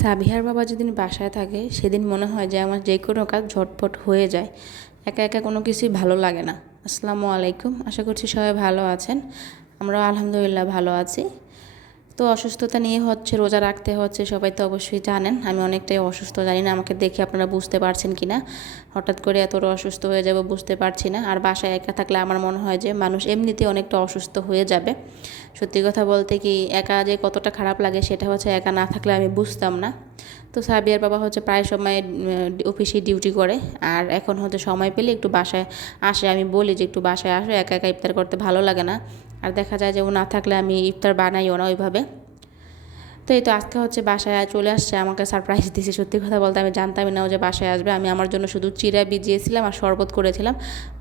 সাবিহার বাবা যেদিন বাসায় থাকে, সেদিন মনে হয় যে আমার যে কোনো কাজ ঝটপট হয়ে যায়। একা একা কোনো কিছুই ভালো লাগে না। আসসালামু আলাইকুম। আশা করছি সবাই ভালো আছেন। আমরাও আলহামদুলিল্লাহ ভালো আছি। তো অসুস্থতা নিয়ে হচ্ছে, রোজা রাখতে হচ্ছে, সবাই তো অবশ্যই জানেন। আমি অনেকটাই অসুস্থ, জানি না আমাকে দেখে আপনারা বুঝতে পারছেন কি না হঠাৎ করে এতটা অসুস্থ হয়ে যাব বুঝতে পারছি না। আর বাসায় একা থাকলে আমার মনে হয় যে মানুষ এমনিতে অনেকটা অসুস্থ হয়ে যাবে। সত্যি কথা বলতে কি, একা যে কতটা খারাপ লাগে সেটা হচ্ছে একা না থাকলে আমি বুঝতাম না। তো সাবিয়ার বাবা হচ্ছে প্রায় সময় অফিসে ডিউটি করে। আর এখন হচ্ছে সময় পেলে একটু বাসায় আসে। আমি বলি যে একটু বাসায় আসো, একা একা ইফতার করতে ভালো লাগে না। আর দেখা যায় যে ও না থাকলে আমি ইফতার বানাইও না ওইভাবে। তো এই তো আজকে হচ্ছে বাসায় চলে আসছে। আমাকে সারপ্রাইজ দিয়েছে সত্যি কথা বলতে আমি জানতামই না ও যে বাসায় আসবে। আমি আমার জন্য শুধু চিরা ভিজিয়েছিলাম আর শরবত করেছিলাম।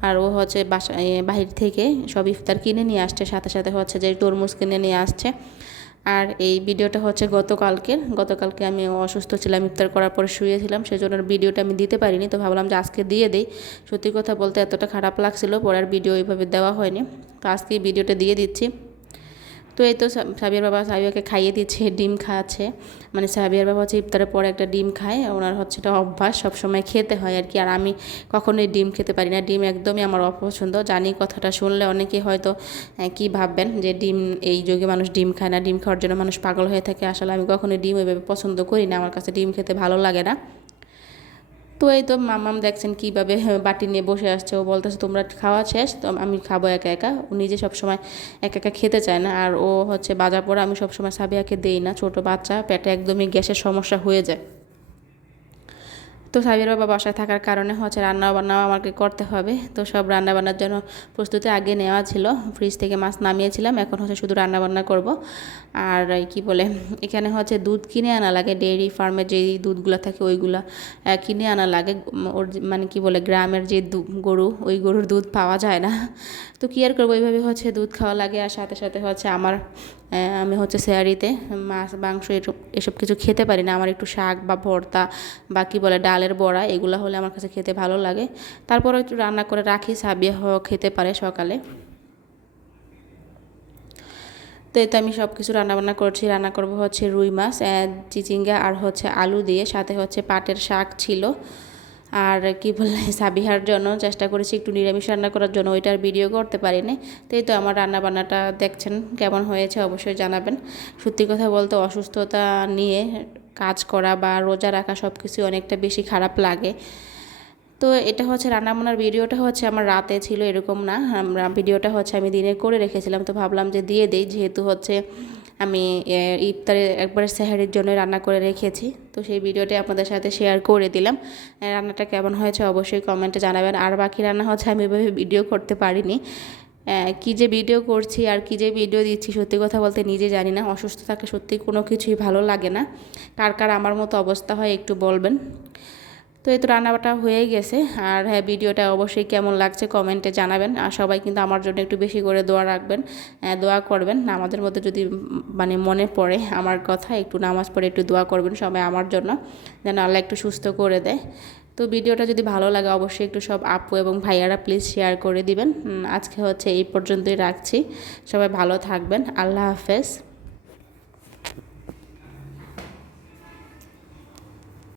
আর ও হচ্ছে বাসা বাহির থেকে সব ইফতার কিনে নিয়ে আসছে। সাথে সাথে হচ্ছে যে তরমুজ কিনে নিয়ে আসছে। আর এই ভিডিওটা হচ্ছে গতকালকের। গতকালকে আমি অসুস্থ ছিলাম, ইফতার করার পরে শুয়েছিলাম সেই জন্য ভিডিওটা আমি দিতে পারিনি, তো ভাবলাম যে আজকে দিয়ে দিই। সত্যি কথা বলতে এতটা খারাপ লাগছিল, পরে আর ভিডিও এইভাবে দেওয়া হয়নি। তো আজকে ভিডিওটা দিয়ে দিচ্ছি। তো এই তো সাবিয়ার বাবা সাবিয়াকে খাইয়ে দিচ্ছে ডিম খাওয়াচ্ছে। মানে সাবিয়ার বাবা হচ্ছে ইফতারের পরে একটা ডিম খায়, ওনার হচ্ছে এটা অভ্যাস, সবসময় খেতে হয় আর কি। আর আমি কখনোই ডিম খেতে পারি না, ডিম একদমই আমার অপছন্দ। জানি কথাটা শুনলে অনেকে হয়তো কি ভাববেন যে ডিম, এই যুগে মানুষ ডিম খায় না, ডিম খাওয়ার জন্য মানুষ পাগল হয়ে থাকে। আসলে আমি কখনোই ডিম ওইভাবে পছন্দ করি না, আমার কাছে ডিম খেতে ভালো লাগে না। তো এই তো মামাম দেখছেন কীভাবে বাটি নিয়ে বসে আসছে। ও বলতেছে, তোমরা খাওয়া শেষ, তো আমি খাব একা একা। ও নিজে সবসময় একা একা খেতে চায় না। আর ও হচ্ছে বাজার পরে আমি সবসময় সাবিয়াকে দেই না। ছোট বাচ্চা, পেটে একদমই গ্যাসের সমস্যা হয়ে যায়। তো সাবির বাবা বাসায় থাকার কারণে হচ্ছে রান্না বান্নাও আমাকে করতে হবে। তো সব রান্না বান্নার জন্য প্রস্তুতি আগে নেওয়া ছিল। ফ্রিজ থেকে মাছ নামিয়েছিলাম, এখন হচ্ছে শুধু রান্না বান্না করব। আর কি বলে, এখানে হচ্ছে দুধ কিনে আনা লাগে ডেয়ারি ফার্মের যে দুধগুলো থাকে ওইগুলো কিনে আনা লাগে। ওর মানে কি বলে, গ্রামের যে গরু, ওই গরুর দুধ পাওয়া যায় না। তো কী আর করব, এইভাবে হচ্ছে দুধ খাওয়া লাগে। আর সাথে সাথে হচ্ছে আমার আমি হচ্ছে স্যারিতে মাছ, মাংস এসব কিছু খেতে পারি না। আমার একটু শাক বা ভর্তা বা কী বলে ডালের বড়া, এগুলো হলে আমার কাছে খেতে ভালো লাগে। তারপরে একটু রান্না করে রাখি, সাবিয়া খেতে পারে সকালে। তো এতে আমি সব কিছু রান্নাবান্না করছি। রান্না করব হচ্ছে রুই মাছ চিচিঙ্গা আর হচ্ছে আলু দিয়ে। সাথে হচ্ছে পাটের শাক ছিল। আর কি বললে সাবিহার জন্য চেষ্টা করেছি একটু নিরামিষ রান্না করার জন্য, ওইটার ভিডিও করতে পারিনি। তাই তো আমার রান্না বান্নাটা দেখছেন, কেমন হয়েছে অবশ্যই জানাবেন। সত্যি কথা বলতে অসুস্থতা নিয়ে কাজ করা বা রোজা রাখা সব কিছু অনেকটা বেশি খারাপ লাগে। তো এটা হচ্ছে রান্নাবান্নার ভিডিওটা হচ্ছে আমার রাতে ছিল এরকম না, আমরা ভিডিওটা হচ্ছে আমি দিনে করে রেখেছিলাম, তো ভাবলাম যে দিয়ে দিই, যেহেতু হচ্ছে আমি ইফতারে একবার সেহারির জন্য রান্না করে রেখেছি। তো সেই ভিডিওটি আপনাদের সাথে শেয়ার করে দিলাম। রান্নাটা কেমন হয়েছে অবশ্যই কমেন্টে জানাবেন। আর বাকি রান্না হচ্ছে আমি এভাবে ভিডিও করতে পারিনি। কী যে ভিডিও করছি আর কী যে ভিডিও দিচ্ছি সত্যি কথা বলতে নিজে জানি না। অসুস্থ থাকলে সত্যি কোনো কিছুই ভালো লাগে না। কার কার আমার মতো অবস্থা হয় একটু বলবেন। তো এই তো রান্নাবাটা হয়ে গেছে। আর হ্যাঁ ভিডিওটা অবশ্যই কেমন লাগছে কমেন্টে জানাবেন। আর সবাই কিন্তু আমার জন্য একটু বেশি করে দোয়া রাখবেন দোয়া করবেন। না আমাদের মধ্যে যদি মানে মনে পড়ে আমার কথা, একটু নামাজ পড়ে একটু দোয়া করবেন সবাই আমার জন্য, যেন আল্লাহ একটু সুস্থ করে দেয়। তো ভিডিওটা যদি ভালো লাগে, অবশ্যই একটু সব আপু এবং ভাইয়ারা প্লিজ শেয়ার করে দিবেন। আজকে হচ্ছে এই পর্যন্তই রাখছি। সবাই ভালো থাকবেন। আল্লাহ হাফেজ।